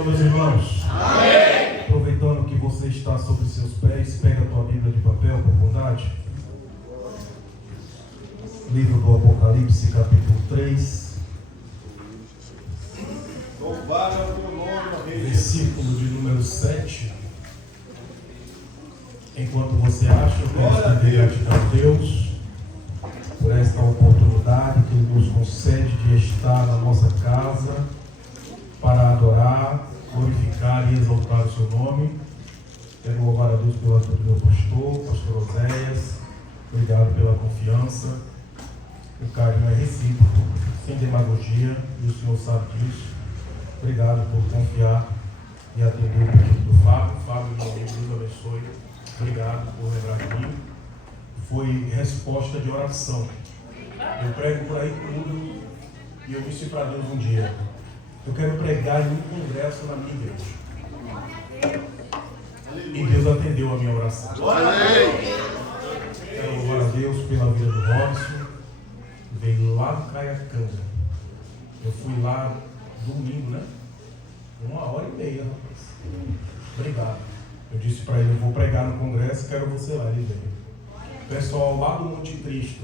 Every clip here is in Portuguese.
Senhor, meus irmãos? Amém. Aproveitando que você está sobre seus pés, pega a tua Bíblia de papel, por bondade. Livro do Apocalipse, capítulo 3. Louvado é o teu nome, versículo de número 7. Enquanto você acha, eu quero pedir gratidão a Deus por esta oportunidade que Ele nos concede de estar na nossa casa para adorar, glorificar e exaltar o seu nome. Quero louvar a Deus pela vida do meu pastor Oséias. Obrigado pela confiança. O carinho é recíproco, sem demagogia, e o Senhor sabe disso. Obrigado por confiar e atender o pedido do Fábio. Fábio, meu amigo, Deus abençoe. Obrigado por lembrar de mim. Foi resposta de oração. Eu prego por aí tudo e eu disse para Deus um dia: eu quero pregar em um congresso na minha igreja. E Deus atendeu a minha oração. Quero louvar a Deus pela vida do Robson. Veio lá do Caiacanga. Eu fui lá domingo, né? 1h30, rapaz. Obrigado. Eu disse para ele: eu vou pregar no congresso, quero você lá. Ele veio. Pessoal lá do Monte Cristo,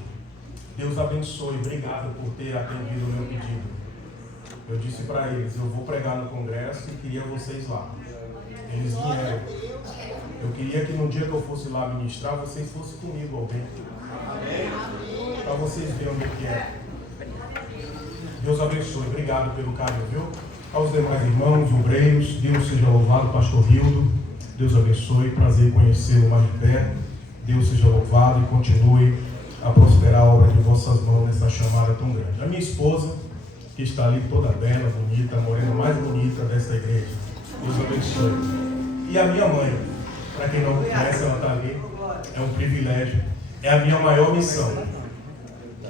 Deus abençoe. Obrigado por ter atendido o meu pedido. Eu disse para eles: eu vou pregar no congresso e queria vocês lá. Eles vieram. Eu queria que no dia que eu fosse lá ministrar, vocês fossem comigo, alguém. Para vocês verem o que é. Deus abençoe. Obrigado pelo carinho, viu? Aos demais irmãos, obreiros, Deus seja louvado. Pastor Rildo, Deus abençoe. Prazer em conhecê-lo mais de perto. Deus seja louvado e continue a prosperar a obra de vossas mãos nessa chamada tão grande. A minha esposa, que está ali toda bela, bonita, a morena mais bonita desta igreja. Deus abençoe. E a minha mãe, para quem não conhece, ela está ali. É um privilégio. É a minha maior missão.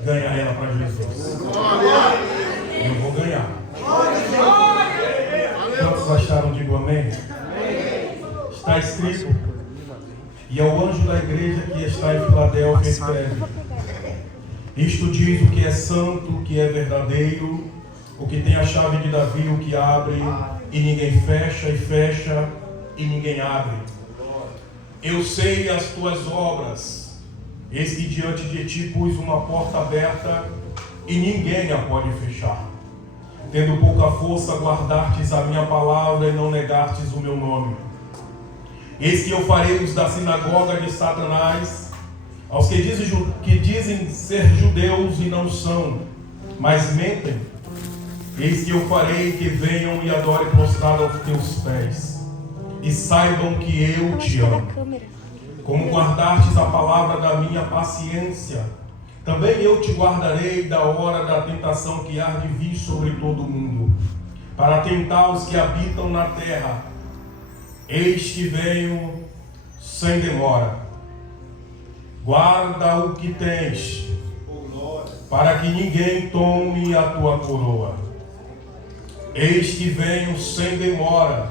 Ganhar ela para Jesus. Eu vou ganhar. Quantos acharam? Digo amém. Está escrito: e ao anjo da igreja que está em Filadélfia escreve: isto diz o que é santo, o que é verdadeiro, o que tem a chave de Davi, o que abre e ninguém fecha, e fecha e ninguém abre. Eu sei as tuas obras. Eis que diante de ti pus uma porta aberta e ninguém a pode fechar. Tendo pouca força, guardastes a minha palavra e não negastes o meu nome. Eis que eu farei-os da sinagoga de Satanás, aos que dizem ser judeus e não são, mas mentem. Eis que eu farei que venham e adorem prostrado aos teus pés, e saibam que eu te amo. Como guardastes a palavra da minha paciência, também eu te guardarei da hora da tentação que há de vir sobre todo o mundo, para tentar os que habitam na terra. Eis que venho sem demora. Guarda o que tens, para que ninguém tome a tua coroa. Eis que venho sem demora.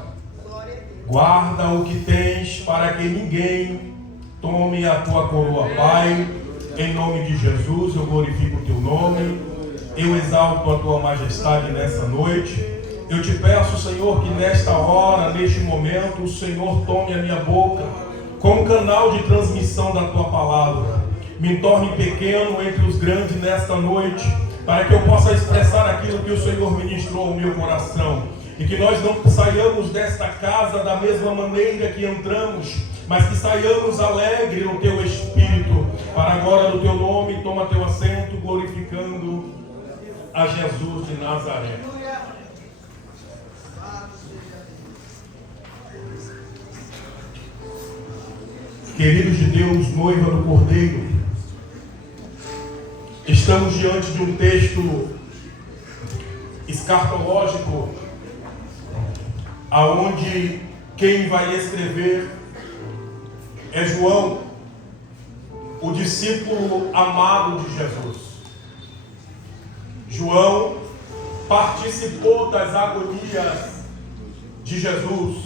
Guarda o que tens, para que ninguém tome a tua coroa. Pai, em nome de Jesus, eu glorifico o teu nome, eu exalto a tua majestade nessa noite. Eu te peço, Senhor, que nesta hora, neste momento, o Senhor tome a minha boca como canal de transmissão da tua palavra. Me torne pequeno entre os grandes nesta noite, para que eu possa expressar aquilo que o Senhor ministrou ao meu coração. E que nós não saiamos desta casa da mesma maneira que entramos, mas que saiamos alegre no teu Espírito. Para a glória do teu nome, toma teu assento, glorificando a Jesus de Nazaré. Queridos de Deus, noiva do Cordeiro, estamos diante de um texto escatológico, aonde quem vai escrever é João, o discípulo amado de Jesus. João participou das agonias de Jesus.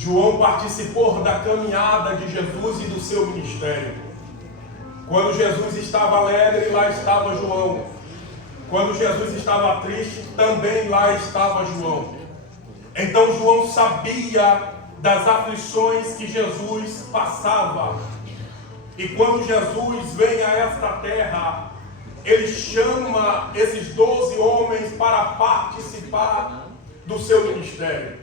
João participou da caminhada de Jesus e do seu ministério. Quando Jesus estava alegre, lá estava João. Quando Jesus estava triste, também lá estava João. Então João sabia das aflições que Jesus passava. E quando Jesus vem a esta terra, ele chama esses 12 homens para participar do seu ministério.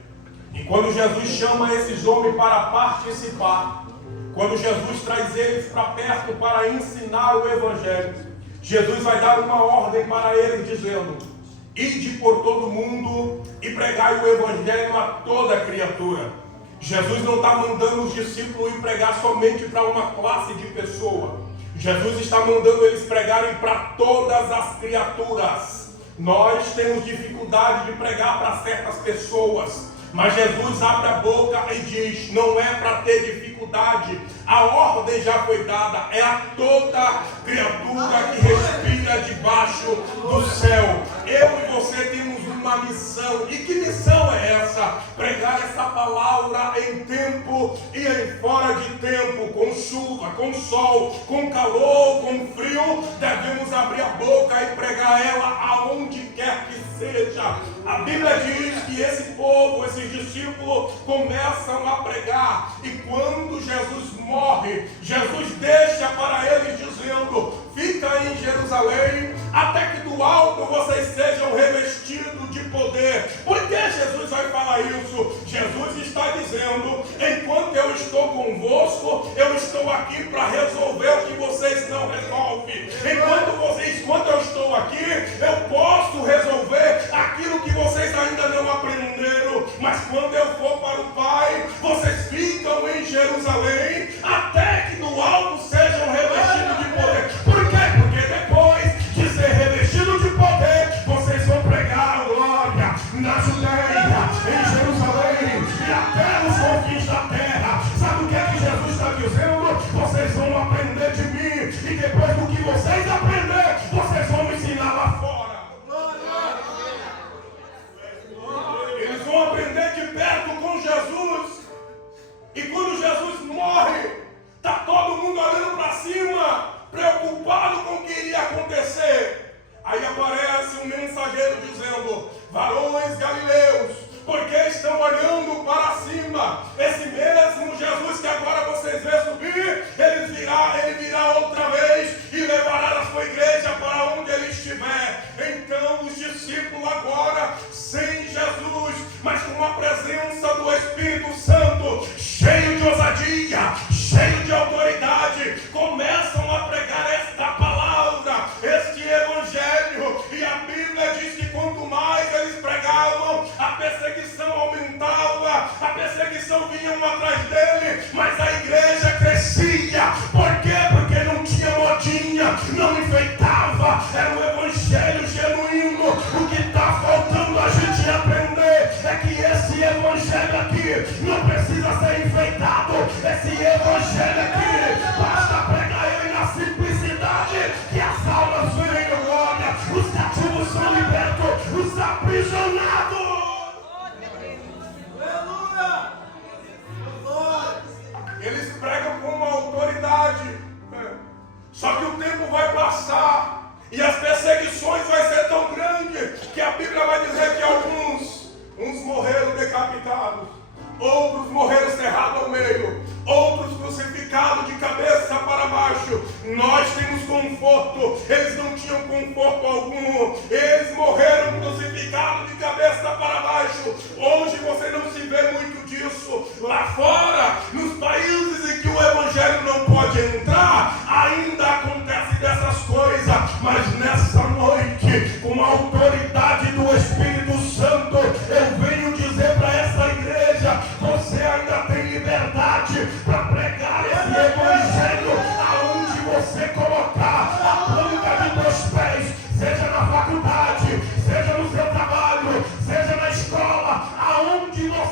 E quando Jesus chama esses homens para participar, quando Jesus traz eles para perto para ensinar o Evangelho, Jesus vai dar uma ordem para eles dizendo: ide por todo mundo e pregai o Evangelho a toda criatura. Jesus não está mandando os discípulos ir pregar somente para uma classe de pessoa. Jesus está mandando eles pregarem para todas as criaturas. Nós temos dificuldade de pregar para certas pessoas, mas Jesus abre a boca e diz: não é para ter dificuldade, a ordem já foi dada, é a toda criatura que respira debaixo do céu. Eu e você temos uma missão. E que missão é essa? Pregar essa palavra em tempo e em fora de tempo, com chuva, com sol, com calor, com frio. Devemos abrir a boca e pregar ela aonde quer que seja. A Bíblia diz que esse povo, esses discípulos começam a pregar, e quando Jesus morre, Jesus deixa para eles dizendo: fica em Jerusalém até que do alto vocês sejam revestidos de poder. Por que Jesus vai falar isso? Jesus está dizendo: enquanto eu estou convosco, eu estou aqui para resolver o que vocês não resolvem. Enquanto eu estou aqui, eu posso resolver aquilo que vocês ainda não aprenderam. Mas quando eu for para o Pai, vocês ficam em Jerusalém até que do alto sejam revestidos de poder. Por quê? Porque depois de ser revestido de poder, vocês vão pregar a glória na Judeia, em Jerusalém e até os confins da terra. Sabe o que é que Jesus está dizendo? Vocês vão aprender de mim, e depois do que vocês aprenderem, vocês vão me ensinar lá fora. Eles vão aprender de perto com Jesus. E quando Jesus morre, está todo mundo olhando para cima, preocupado com o que iria acontecer. Aí aparece um mensageiro dizendo: varões galileus, porque estão olhando para cima? Esse mesmo Jesus que agora vocês vê subir, ele virá outra vez e levará a sua igreja para onde ele estiver. Então os discípulos agora, sem Jesus, mas com a presença do Espírito Santo, cheio de ousadia, cheio de autoridade, começam a pregar esta palavra, este evangelho. E a Bíblia diz que quanto mais eles pregavam, a perseguição aumentava, a perseguição vinha atrás dele, mas a igreja crescia. Por quê? Porque não tinha modinha, não enfeitava, era um evangelho genuíno. O que está faltando a gente aprender é que esse evangelho aqui não precisa ser enfeitado. Esse evangelho aqui basta pregar ele na simplicidade, que as almas verem glória, os cativos são libertos, os aprisionados. Eles pregam com uma autoridade. Só que o tempo vai passar e as perseguições vão ser tão grandes que a Bíblia vai dizer que uns morreram decapitados, outros morreram cerrados ao meio, outros crucificados de cabeça para baixo. Nós temos conforto, eles não tinham conforto algum. Eles morreram crucificados de cabeça para baixo. Hoje você não se vê muito disso. Lá fora, nos países em que o evangelho não pode entrar, ainda acontece dessas coisas. Mas nessa noite, com a autoridade do Espírito Santo, eu venho dizer para essa igreja: você ainda tem liberdade para pregar esse evangelho aonde você colocar a planta de teus pés, seja na faculdade, seja no seu trabalho, seja na escola, aonde você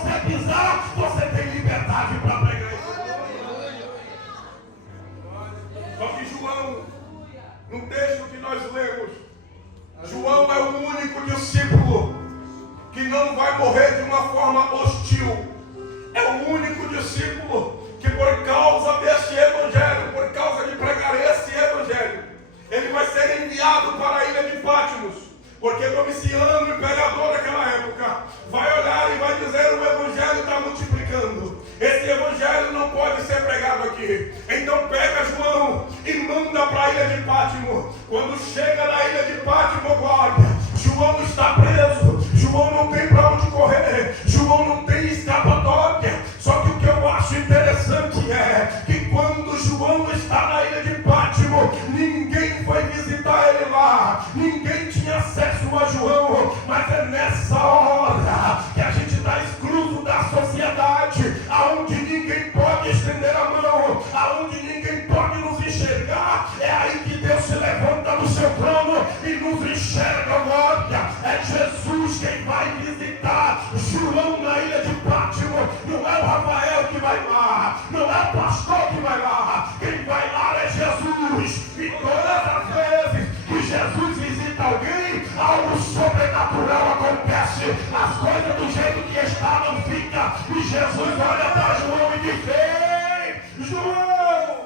aqui. Então pega João e manda para a ilha de Pátimo. Quando chega na ilha de Pátimo, guarda, João está preso. João não tem para onde correr. João não tem escapatória. Só que o que eu acho interessante é que quando João está na ilha de Pátimo, ninguém foi visitar ele lá. Ninguém tinha acesso a João. Mas é nessa hora que a gente está excluso da sociedade, aonde ninguém pode estender a mão, aonde ninguém pode nos enxergar. É aí que Deus se levanta do seu trono e nos enxerga, glória. É Jesus quem vai visitar João na ilha de Pátimo. Não é o Rafael que vai lá, não é o pastor que vai lá. Quem vai lá é Jesus. E todas as vezes que Jesus visita alguém, algo sobrenatural acontece. As coisas do jeito que está não fica. E Jesus olha para João e diz: ei, João!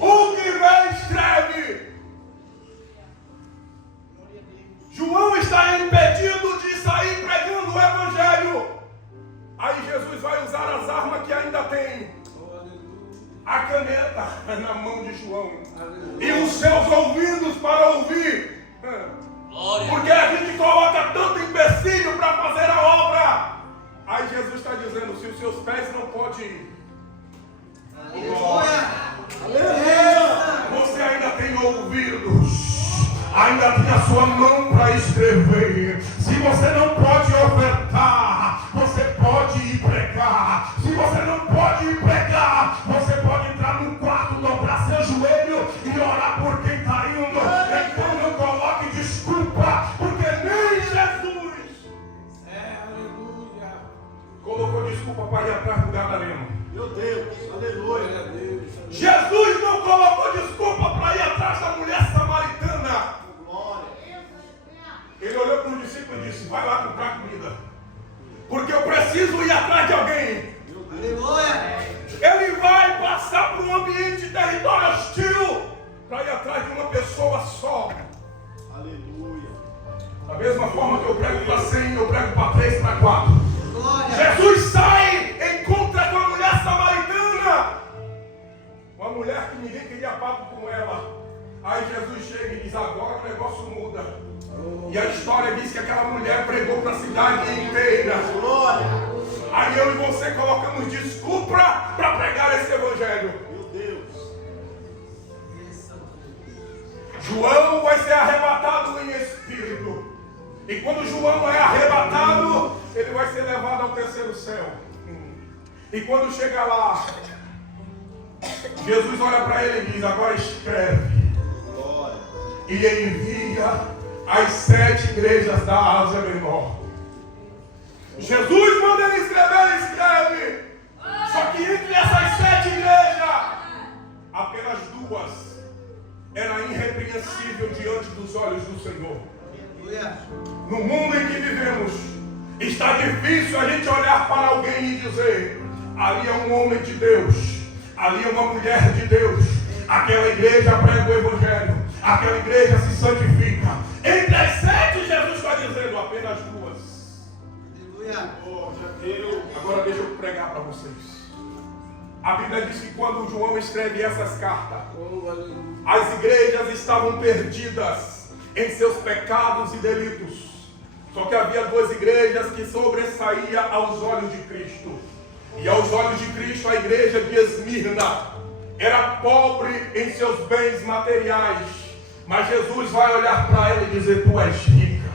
O que vem escreve. João está impedido de sair pregando o evangelho. Aí Jesus vai usar as armas que ainda tem. A caneta na mão de João. E os seus ouvidos para ouvir. Porque a gente coloca tanto empecilho para fazer a obra. Aí Jesus está dizendo: se os seus pés não podem ir, você ainda tem ouvidos, ainda tem a sua mão para escrever. Se você não pode ofertar, você pode ir pregar. Se você não pode ir pregar, você pode entrar no quarto, dobrar seu joelho e orar por quem está indo. Então não coloque desculpa, porque nem Jesus colocou desculpa para ir atrás do gadareno. Meu Deus, aleluia. Jesus não colocou desculpa para ir atrás da mulher samaritana. Ele olhou para os discípulos e disse: vai lá comprar comida, porque eu preciso ir atrás de alguém. Ele vai passar por um ambiente de território hostil para ir atrás de uma pessoa só. Aleluia. Da mesma forma que eu prego para 100, eu prego para 3, para 4. Jesus sai, encontra com a mulher samaritana, uma mulher que ninguém queria papo com ela. Aí Jesus chega e diz: agora o negócio muda. E a história diz que aquela mulher pregou para a cidade inteira. Glória. Aí eu e você colocamos desculpa para pregar esse evangelho. Meu Deus. João vai ser arrebatado em espírito. E quando João é arrebatado, ele vai ser levado ao terceiro céu. E quando chega lá, Jesus olha para ele e diz: agora escreve. Glória. E envia as 7 igrejas da Ásia Menor. Jesus manda ele escrever, ele escreve. Só que entre essas 7 igrejas, apenas 2 eram irrepreensíveis diante dos olhos do Senhor. No mundo em que vivemos, está difícil a gente olhar para alguém e dizer: ali é um homem de Deus, ali é uma mulher de Deus, aquela igreja prega o evangelho, aquela igreja se santifica. Entre as 7, Jesus está dizendo apenas 2. Agora deixa eu pregar para vocês. A Bíblia diz que quando João escreve essas cartas, as igrejas estavam perdidas em seus pecados e delitos. Só que havia 2 igrejas que sobressaíam aos olhos de Cristo. E aos olhos de Cristo, a igreja de Esmirna era pobre em seus bens materiais. Mas Jesus vai olhar para ela e dizer: tu és rica.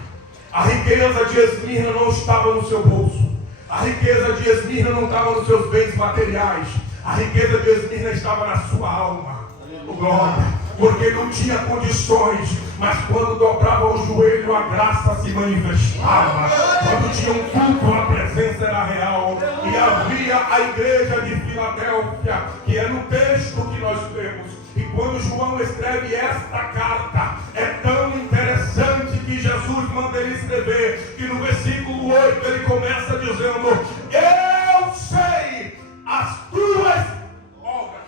A riqueza de Esmirna não estava no seu bolso. A riqueza de Esmirna não estava nos seus bens materiais. A riqueza de Esmirna estava na sua alma. Glória. Porque não tinha condições, mas quando dobrava o joelho, a graça se manifestava. Quando tinha um culto, a presença era real. E havia a igreja de Filadélfia, que é no texto que nós temos. E quando João escreve esta carta, é tão interessante que Jesus manda ele escrever, que no versículo 8 ele começa dizendo: eu sei as tuas obras.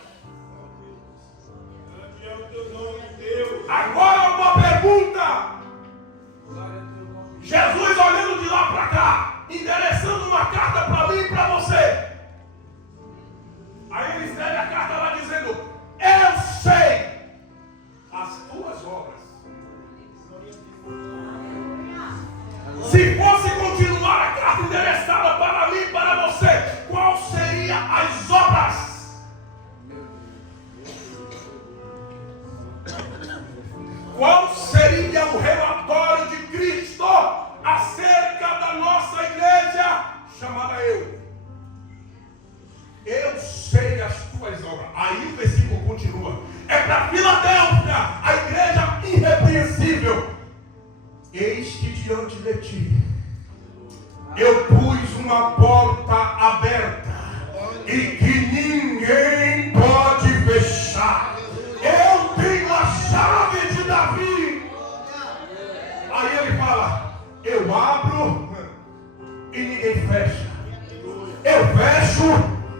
Agora uma pergunta. Jesus olhando de lá para cá, endereçando uma carta Se fosse continuar a carta endereçada para mim e para você, qual seria as obras? Qual seria o relatório de Cristo acerca da nossa igreja chamada eu? Eu sei as tuas obras. Aí o versículo continua. É para Filadélfia, a igreja irrepreensível. Eis que diante de ti eu pus uma porta aberta e que ninguém pode fechar. Eu tenho a chave de Davi. Aí ele fala: eu abro e ninguém fecha. Eu fecho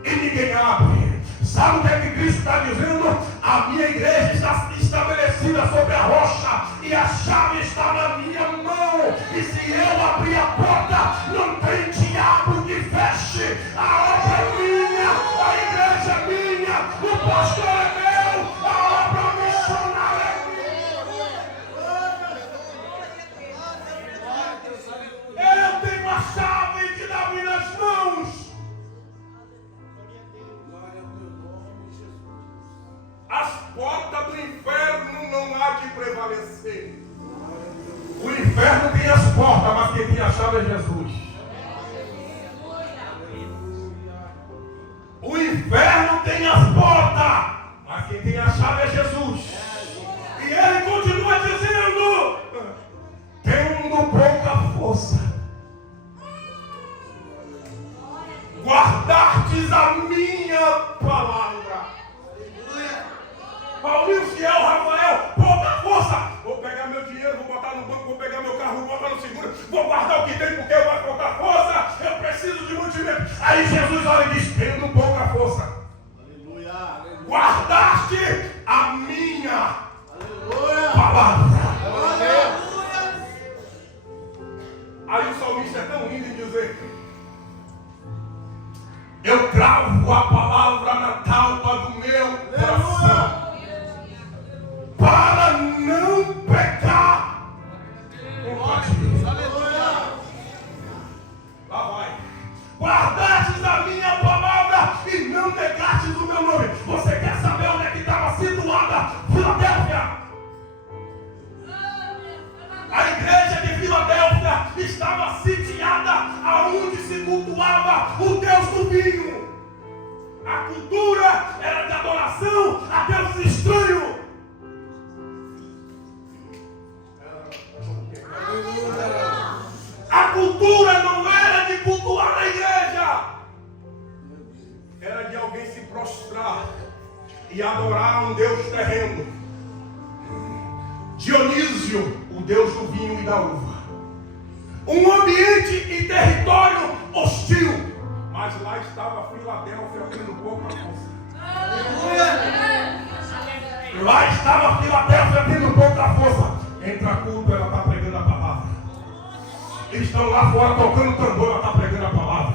e ninguém abre. Sabe o que é que Cristo está dizendo? A minha igreja está estabelecida sobre a rocha e a chave está na minha mão. E se eu abrir a porta, não tem diabo que feche. A obra é minha, a igreja é minha, o pastor é meu, a obra missionária é minha. Eu tenho a chave de Davi nas mãos. As portas do inferno não há de prevalecer. O inferno tem as portas, mas quem tem a chave é Jesus. O inferno tem as portas, mas quem tem a chave é Jesus. E ele continua dizendo: tendo pouca força, guardastes a minha palavra. Paulinho, Fiel, Rafael, pouca força. Vou pegar meu dinheiro, vou botar no banco, vou pegar meu carro, vou botar no seguro, vou guardar o que tem porque vai faltar força. Eu preciso de mantimento. Aí Jesus olha e diz: tendo pouca força, Aleluia. guardaste a minha Aleluia. palavra. Aleluia. Aí o salmista é tão lindo em dizer: eu travo a palavra na tábua do meu coração, para não pecar contra ti. Aleluia. Lá vai. Guardastes a minha palavra e não negastes o meu nome. Você quer saber onde é que estava situada Filadélfia? A igreja de Filadélfia estava sitiada aonde se cultuava o Deus do vinho. A cultura era de adoração a Deus estranho. A cultura não era de cultuar na igreja, era de alguém se prostrar e adorar um Deus terreno. Dionísio, o Deus do vinho e da uva. Um ambiente e território hostil. Mas lá estava Filadélfia tendo pouca força. Lá estava Filadélfia tendo pouca força. Entra culto, ela está pregando a palavra. Estão lá fora tocando tambor, ela está pregando a palavra.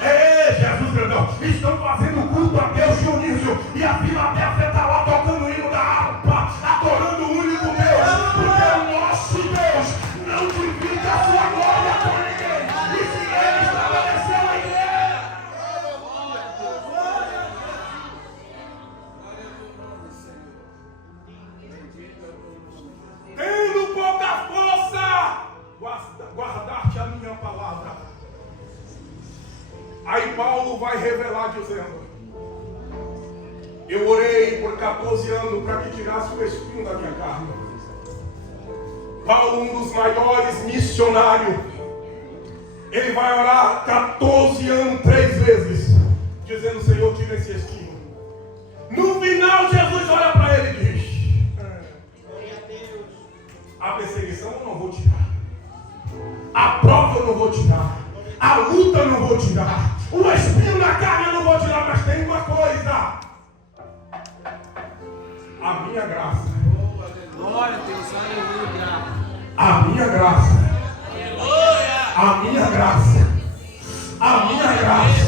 Ei, Jesus grandão. Estão fazendo culto a Deus Dionísio. E a Filadélfia está lá tocando o hino da harpa, adorando o único Deus. Porque o nosso Deus não divide a sua glória com ninguém. E se ele estabeleceu a igreja, tendo pouca força, guardar-te a minha palavra. Aí Paulo vai revelar dizendo: eu orei por 14 anos para que tirasse o espinho da minha carne. Paulo, um dos maiores missionários, ele vai orar 14 anos 3 vezes, dizendo: Senhor, tira esse espinho. No final Jesus olha para ele e diz: a perseguição eu não vou tirar, a prova eu não vou tirar, a luta eu não vou tirar, o espinho na carne eu não vou tirar, mas tem uma coisa: a minha graça. Glória a Deus, aleluia. A minha graça. A minha graça. A minha graça.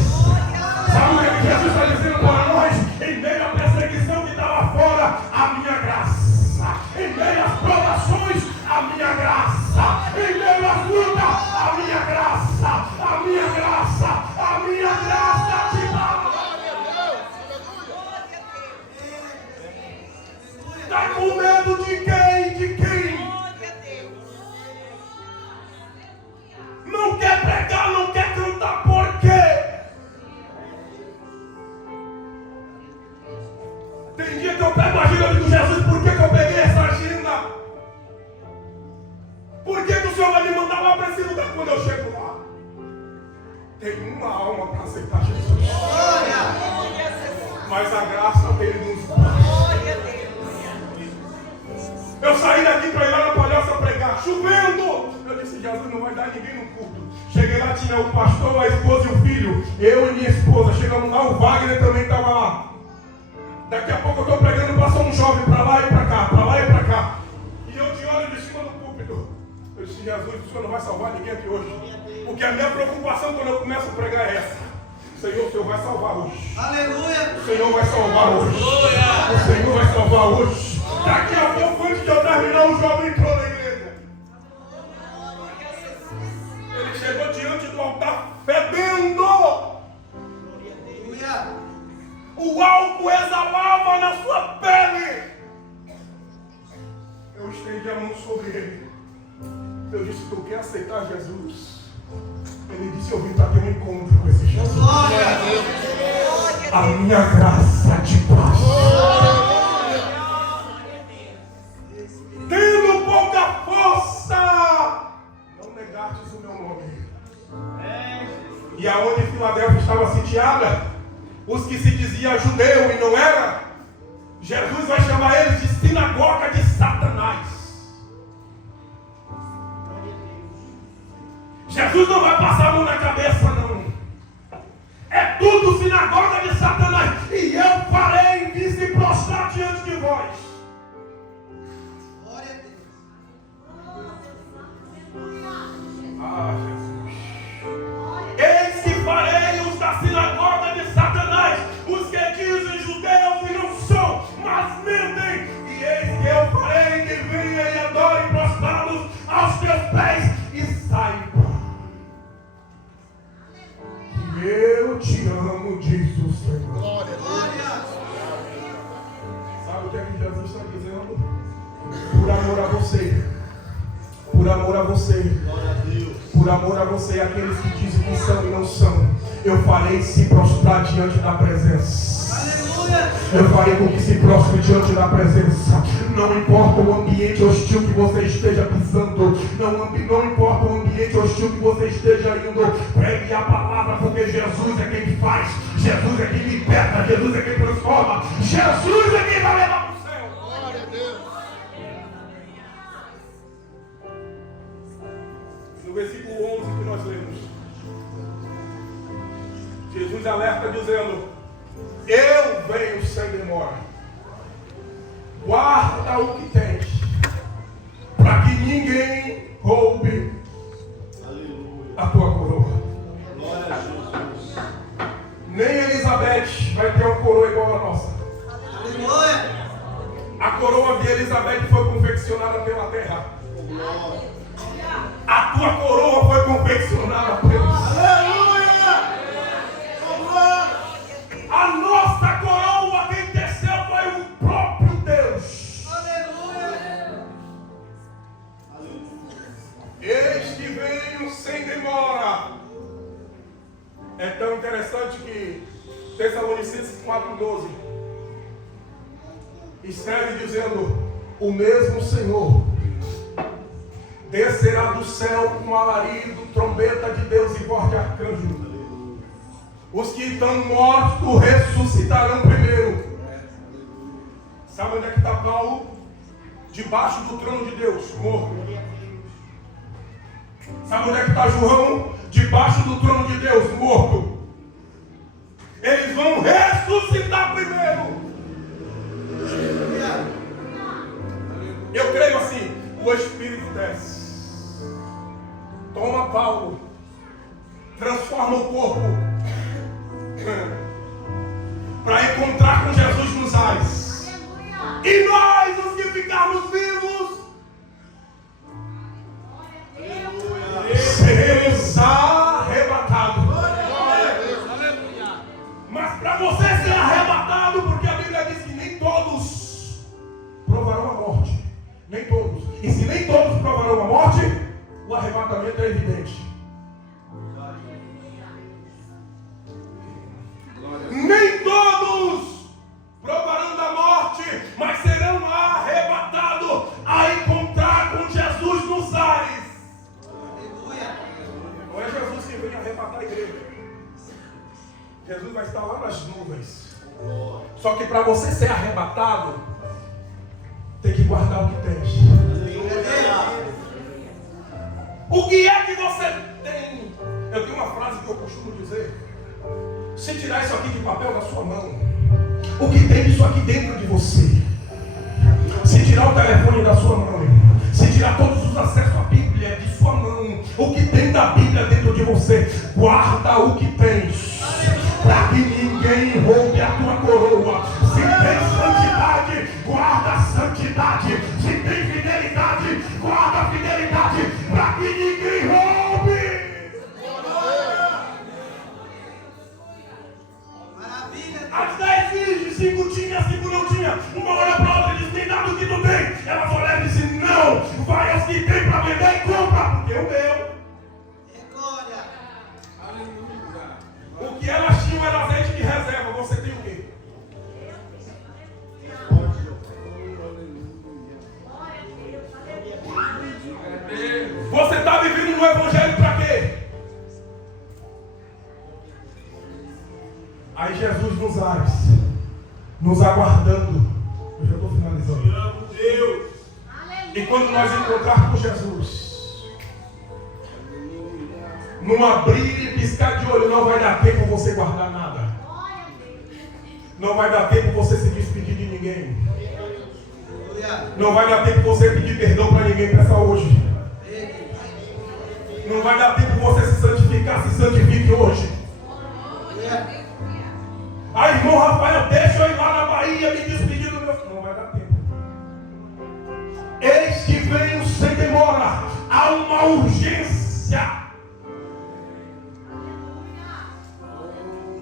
Sabe o que Jesus está dizendo para nós? Em meio à perseguição que estava fora, a minha graça. Em meio às provações, a minha graça. Em meio às lutas, nesse lugar quando eu chego lá. Tem uma alma para aceitar Jesus. Mas a graça dele nos dá. Eu saí daqui para ir lá na Palhoça pregar, chovendo. Eu disse, Jesus, não vai dar ninguém no culto. Cheguei lá, tinha o pastor, a esposa e o filho. Eu e minha esposa. Chegamos lá, o Wagner também estava lá. Daqui a pouco eu estou pregando, passou um jovem para lá e para cá, para lá e para cá. E eu de olho de cima do púlpito. Eu disse, Jesus, o Senhor não vai salvar ninguém aqui hoje. Porque a minha preocupação quando eu começo a pregar é essa. Senhor, o Senhor vai salvar hoje. Aleluia. O Senhor vai salvar hoje. O Senhor vai salvar hoje. Daqui a pouco, antes de eu terminar, o jovem entrou na igreja. Ele chegou diante do altar fedendo. O álcool exalava na sua pele. Eu estendi a mão sobre ele. Eu disse, tu quer aceitar Jesus? Ele disse, eu vim para ter um encontro com esse Jesus. A minha graça te basta. Tendo pouca força, não negastes o meu nome. E aonde Filadélfia estava sitiada, os que se dizia judeu e não era, Jesus vai chamar eles de sinagoga de Satanás. Jesus não vai passar a mão na cabeça, não. É tudo sinagoga de Satanás. E eu farei de se prostrar diante de vós. Glória a Deus. Ah, Jesus. Eis que farei os da sinagoga de Satanás, os que dizem judeus e não são, mas mentem. E eis que eu farei que venham e adorem prostrados aos teus pés e saibam. Eu te amo, diz o Senhor. Glória. Sabe o que é que Jesus está dizendo? Por amor a você. Por amor a você. Glória a Deus. Por amor a você, aqueles que dizem que são e não são, eu farei se prostrar diante da presença. Aleluia. Eu farei com que se prostre diante da presença. Não importa o ambiente hostil que você esteja pisando. Não importa o ambiente hostil que você esteja indo. Pregue a palavra, porque Jesus é quem faz. Jesus é quem liberta. Jesus é quem transforma. Jesus é quem vai levar para o céu. Glória a Deus. No versículo 11 que nós lemos, Jesus alerta dizendo, eu venho sem demora. Guarda o que tens, para que ninguém roube a tua coroa. Glória a Jesus. Nem Elizabeth vai ter uma coroa igual a nossa. Aleluia. A coroa de Elizabeth foi confeccionada pela terra. A tua coroa foi confeccionada por Deus. A nossa coroa, quem desceu foi o próprio Deus. Eis que venho sem demora. É tão interessante que Tessalonicenses 4,12 escreve dizendo, o mesmo Senhor descerá do céu com alarido, trombeta de Deus e voz de arcanjo. Os que estão mortos ressuscitarão primeiro. Sabe onde é que está Paulo? Debaixo do trono de Deus, morto. Sabe onde é que está João? Debaixo do trono de Deus, morto. Eles vão ressuscitar primeiro. Eu creio assim, o Espírito desce. Toma Paulo. Transforma o corpo. Para encontrar com Jesus nos ares. E nós, os que ficarmos vivos, seremos arrebatados. Mas para você ser arrebatado, porque a Bíblia diz que nem todos provarão a morte. Nem todos. E se nem todos provarão a morte, o arrebatamento é evidente. Nem todos provarão da morte, mas serão arrebatados a encontrar com Jesus nos ares. Jesus vai estar lá nas nuvens. Só que para você ser arrebatado, tem que guardar o que tem. O que é que você tem? Eu tenho uma frase que eu costumo dizer: se tirar isso aqui de papel da sua mão, o que tem disso aqui dentro de você? Se tirar o telefone da sua mão, se tirar todos os acessos à Bíblia de sua mão, o que tem da Bíblia dentro de você, guarda o que tens, para que ninguém roube a tua coroa. Se tem santidade, guarda a santidade. Se tem fidelidade, guarda a fidelidade, para que ninguém roube. As 10 virgens, 5 tinha, 5 não tinha. Uma hora para outra diz: tem nada do que tu tem. Ela foi lá e disse: não, vai aos que tem para vender e compra, porque é o meu. O que elas tinham era azeite de reserva. Você tem o quê? Você está vivendo no Evangelho para quê? Aí Jesus nos ares, nos aguardando. Eu já estou finalizando. Deus. E quando nós encontrarmos com Jesus, num abrir e piscar de olho, não vai dar tempo você guardar nada. Não vai dar tempo você se despedir de ninguém. Não vai dar tempo você pedir perdão para ninguém. Peça hoje. Não vai dar tempo você se santificar. Se santifique hoje. Ah, irmão Rafael, deixa eu ir lá na Bahia me despedir do meu... Não vai dar tempo. Eis que venho sem demora. Há uma urgência.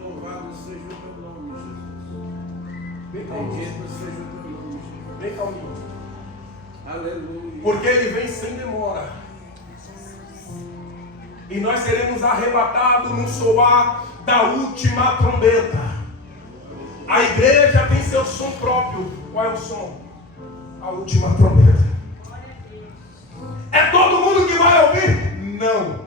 Louvado seja o teu nome, Jesus. Bendito seja o teu nome, Jesus. Vem calminho. Aleluia. Porque ele vem sem demora. E nós seremos arrebatados no soar da última trombeta. A igreja tem seu som próprio. Qual é o som? A última trombeta. É todo mundo que vai ouvir? Não.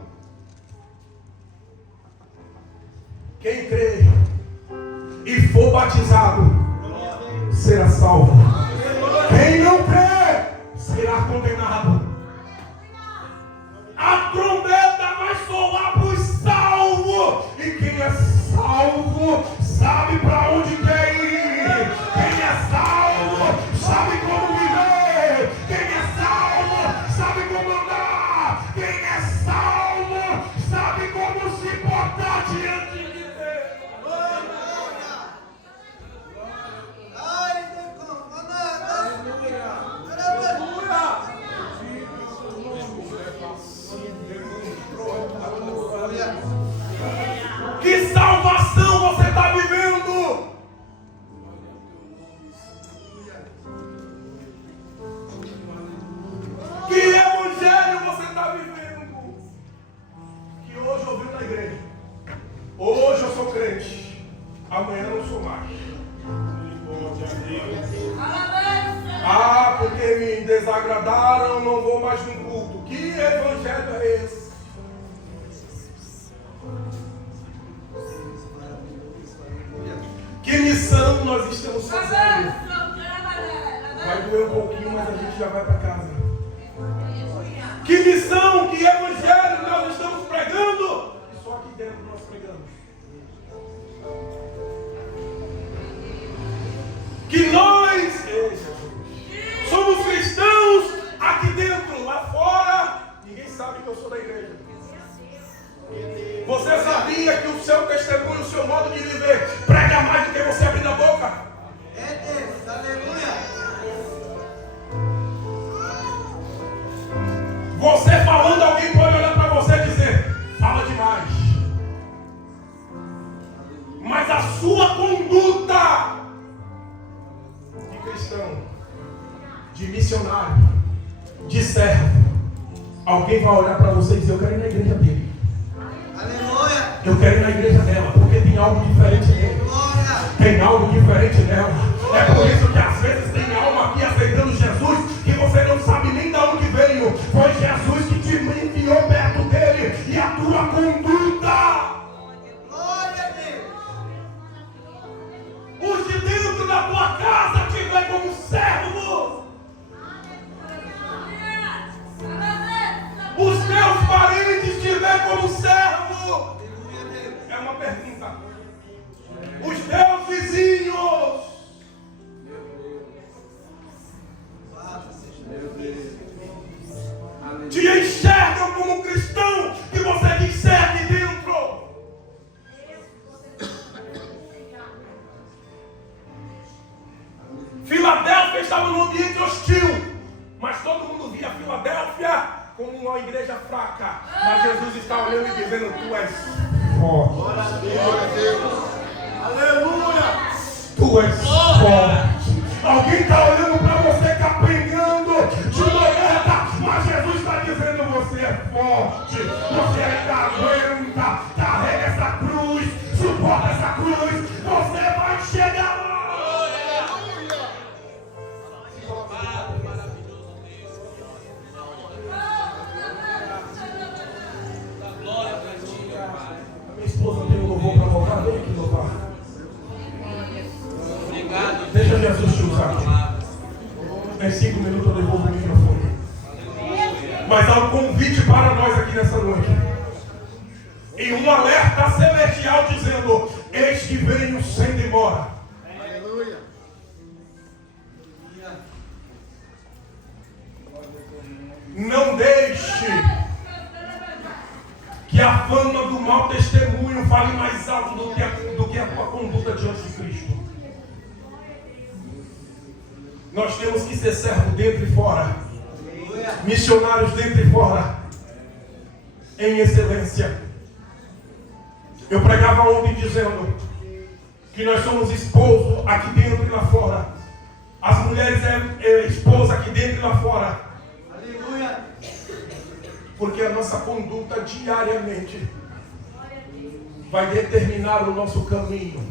Quem crê e for batizado será salvo. Quem não crê será condenado. A trombeta vai soar para os salvos. E quem é salvo sabe para onde quer ir. Quem é salvo sabe como viver. Quem é salvo sabe como andar. Quem é salvo sabe como se portar diante de Deus. Que salvação você está vivendo? Que evangelho você está vivendo? Que hoje eu vim na igreja. Hoje eu sou crente. Amanhã eu não sou mais. Ah, porque me desagradaram, não vou mais no culto. Que evangelho é esse? Que missão nós estamos fazendo? Vai doer um pouquinho, mas a gente já vai para casa. Que missão, que evangelho nós estamos pregando? E só aqui dentro nós pregamos. Que nós somos cristãos aqui dentro, lá fora, ninguém sabe que eu sou da igreja. Você sabia que o seu testemunho, o seu modo de viver, prega mais do que você abrir a boca? É Deus, aleluia. Você falando, alguém pode olhar para você e dizer: fala demais. Mas a sua conduta de cristão, de missionário, de servo, alguém vai olhar para você e dizer: eu quero ir na igreja dele. Aleluia. Eu quero ir na igreja dela, porque tem algo diferente nele. Glória. Tem algo diferente nela. É por isso que às vezes tem alma aqui aceitando Jesus que você não sabe nem de onde veio. Foi Jesus que te enviou perto dele. E a tua conduta. Glória a Deus. como servo. É uma pergunta. Os teus vizinhos te enxergam como cristão que você diz ser aqui dentro. Filadélfia estava num ambiente hostil, mas todo mundo via Filadélfia como uma igreja fraca. Mas Jesus está olhando e dizendo: tu és forte. Glória a Deus. Aleluia. Tu és forte. Alguém está olhando para você capengando de moeda, mas Jesus está dizendo: você é forte. Você ainda aguenta. Carrega essa cruz. Suporta essa cruz. Você vai chegar lá. Minha esposa tem um louvor para louvar, vem aqui louvar. Obrigado. Deixa Jesus te usar aqui. Em 5 minutos eu devolvo o microfone. Mas há um convite para nós aqui nessa noite. E um alerta celestial dizendo: eis que venho sem demora. Aleluia. Não deixe que a fama do mau testemunho fale mais alto do que a tua conduta diante de Cristo. Nós temos que ser servos dentro e fora, missionários dentro e fora, em excelência. Eu pregava ontem dizendo que nós somos esposos aqui dentro e lá fora. As mulheres é esposa aqui dentro e lá fora. Aleluia. Porque a nossa conduta diariamente vai determinar o nosso caminho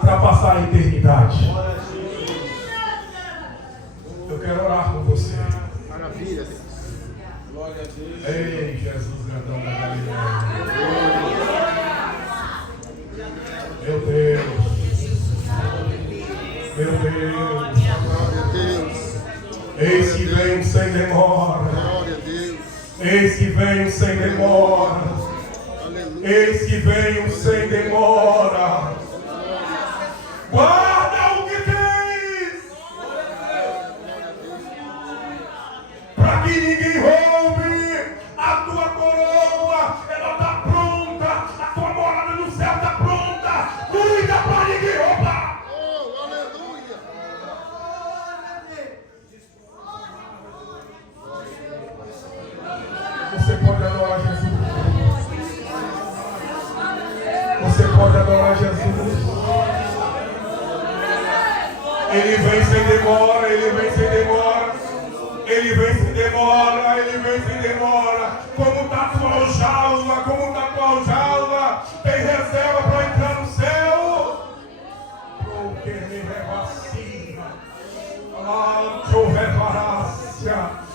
para passar a eternidade. Eu quero orar por você. Maravilha. Glória a Deus. Ei, Jesus grandão da Galileia. Meu Deus. Meu Deus. Glória a Deus. Eis que venho sem demora. Glória a Deus. Eis que venho sem demora. Aleluia. Eis que venho sem demora. Guarda o que tens, para que ninguém roube a tua coroa. Ela está pronta. A tua morada no céu está pronta. Cuida para ninguém roubar. Oh, aleluia. Você pode adorar Jesus. Você pode adorar Jesus. Ele vem sem demora, ele vem sem demora. Ele vem sem demora, ele vem sem demora. Como está tua aljava, como está tua aljava. Tem reserva para entrar no céu. Porque me revacia. Anto revarácia.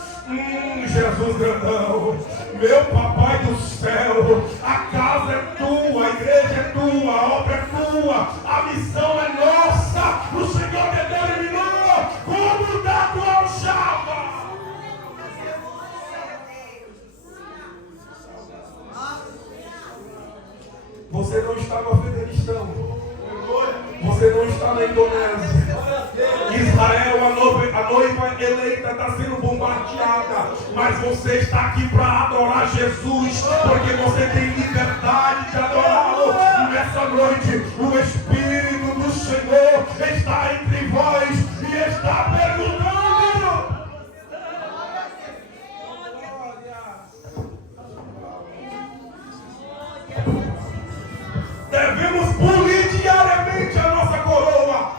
Jesus grandão, meu papai do céu, a casa é tua, a igreja é tua, a obra é tua, a missão é nossa. O Senhor determinou como dá tua aljava. Você não está no Afeganistão, você não está na Indonésia. Israel, a noiva eleita, está sendo bombardeada, mas você está aqui para adorar Jesus, porque você tem liberdade de adorá-lo. Nessa noite, o Espírito do Senhor está entre vós e está perguntando. Devemos polir diariamente a nossa coroa.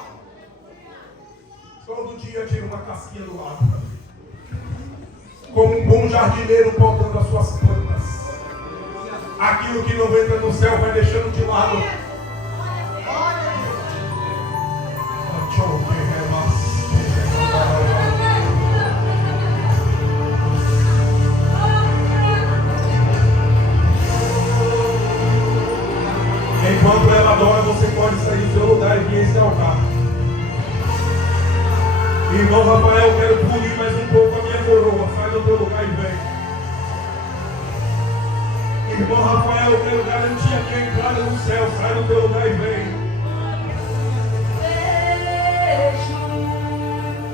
Todo dia tira uma casquinha do lado. Como um bom jardineiro podando as suas plantas. Aquilo que não entra no céu vai deixando de lado. Enquanto ela adora, você pode sair do seu lugar e vir esse altar. Irmão Rafael, eu quero polir mais um pouco a minha coroa. Sai do teu lugar e vem. Irmão Rafael, o meu lugar não tinha que entrar no céu. Sai do teu lugar e vem.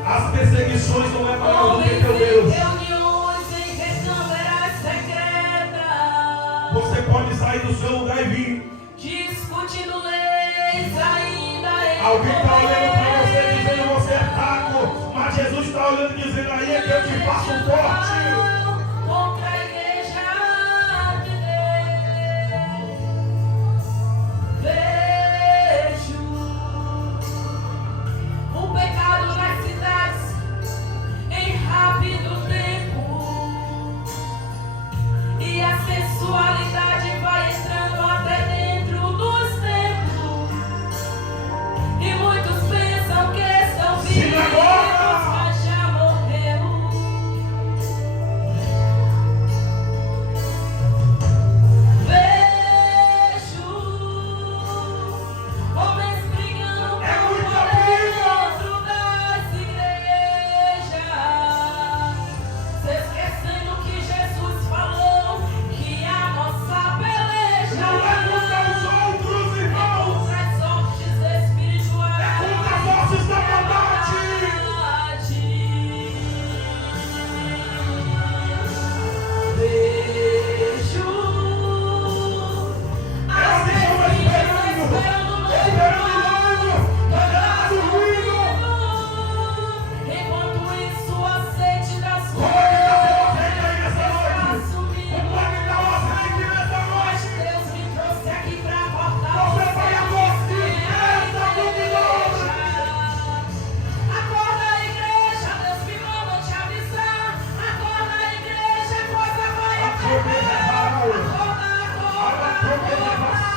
As perseguições não é maior do que teu Deus. Você pode sair do seu lugar e vir. Discutindo leis ainda. Alguém está olhando para você dizendo você é fraco, mas Jesus está olhando e dizendo aí é que eu te faço forte. Contra a igreja de Deus. Vejo o pecado nas cidades em rápido tempo. E a sensualidade vai entrando até dentro dos templos. E muitos pensam que estão vivos, mas já morreram. Vejo homens brigando por poder dentro das igrejas, se esquecendo que Jesus falou que a nossa peleja Não é contra os outros, irmãos. contra as sortes espirituais. É contra as forças da maldade. Vejo Elas estão esperando o noivo. enquanto isso a sede das Como é que está coisas você aí nessa noite? assumindo. Como é que está você aqui nessa Mas noite? Deus me trouxe aqui para acordar Você vai agora se Acorda, desperta, Acorda, igreja, Deus me manda te avisar. Acorda, igreja, a coisa vai apertar. Acorda,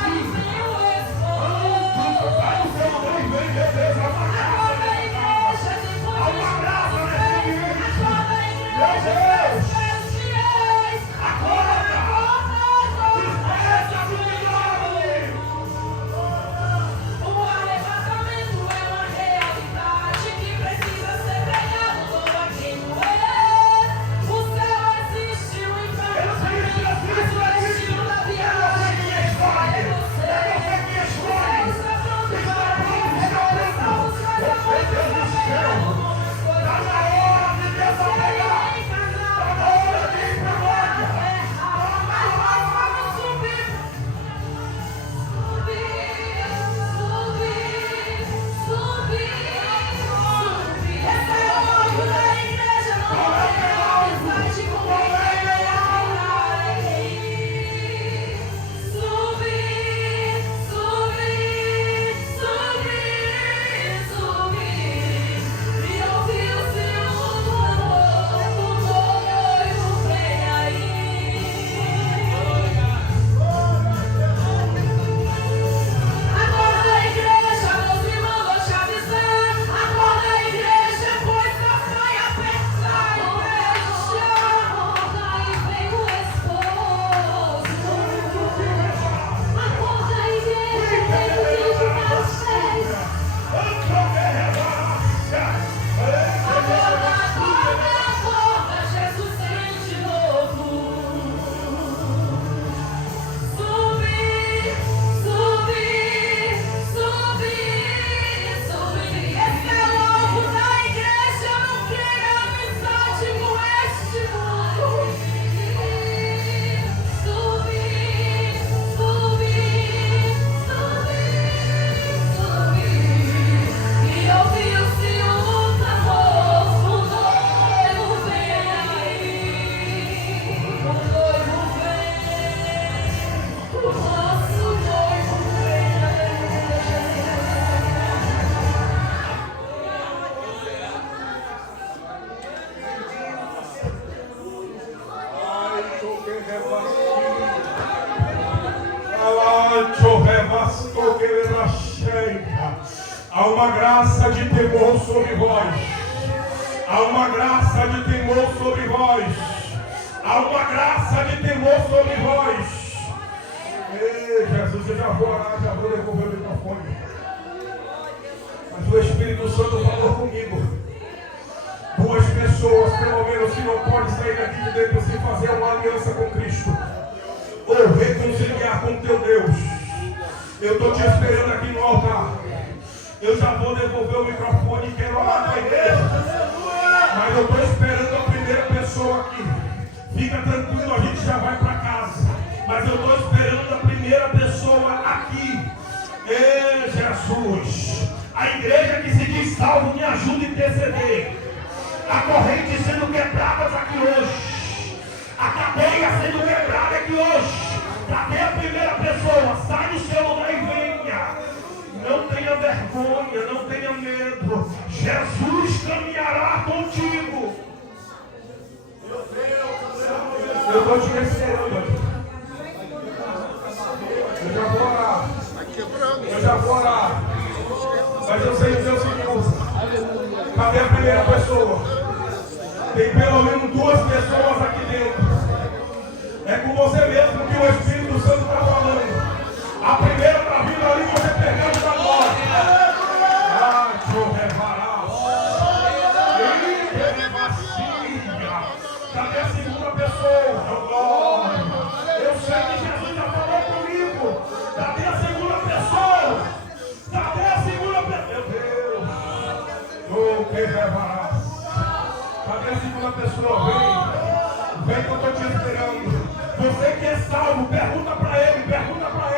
aí vem o esposo. Vai no seu lugar e vem, meu Deus, há uma graça Acorda, nessa igreja, casa. tem Há uma graça nesse ambiente. Acorda, igreja, os fiéis. Acorda! Acorda. Desperta do milagre! O arrebatamento é uma realidade que precisa ser pregado todo aqui no ar. O céu existe, o inferno também, mas o destino da viagem é você. Deus está pronto para recompensar os seus amores, Está na hora de Deus apegar! Está na hora de ir para a Acorda, igreja, Deus me mandou te avisar. Acorda, igreja, a coisa vai apertar. Acorda e vem o esposo. Acorda, igreja, vem o Deus das fés. Acorda, Jesus vem de novo. Subir, subir, subir, subir. Esse é o alvo da igreja. Eu não quero amizade com este mundo. Subir, subir, subir, subir. E ouviu-se um clamor. O noivo vem aí. O noivo vem. O nosso noivo vem, Há uma graça de temor sobre vós. Há uma graça de temor sobre vós. Há uma graça de temor sobre vós. Ei, Jesus, eu já vou orar, já vou devolver o microfone. Mas o Espírito Santo falou comigo. Duas pessoas, pelo menos, que não podem sair daqui de dentro sem fazer uma aliança com Cristo. Ou Eu estou te esperando aqui no altar. Eu já vou devolver o microfone e quero orar com a igreja. Mas eu estou esperando a primeira pessoa aqui. Fica tranquilo, a gente já vai para casa. Mas eu estou esperando a primeira pessoa aqui. Ei, Jesus. A igreja que se diz salvo, me ajuda a interceder. A corrente sendo quebrada aqui hoje. A cadeia sendo quebrada aqui hoje. Cadê a primeira pessoa? Sai do seu lugar e venha. Não tenha vergonha, não tenha medo. Jesus caminhará contigo. Eu estou te esperando aqui. Eu já vou orar. Eu já vou orar. Mas eu sei dizer o seguinte. Cadê a primeira pessoa? Tem pelo menos 2 pessoas aqui dentro. É com você mesmo que o Espírito Santo está falando. A primeira está vindo ali, você pegando da glória. Ai, deixa reparar. Cadê a segunda pessoa? Glória. Eu sei que Jesus já falou comigo. Cadê a segunda pessoa? Cadê a segunda pessoa? Meu Deus. Oh, que reparar. Cadê a segunda pessoa? Vem. Vem que eu estou te esperando. Você que é salvo, pergunta para ele, pergunta para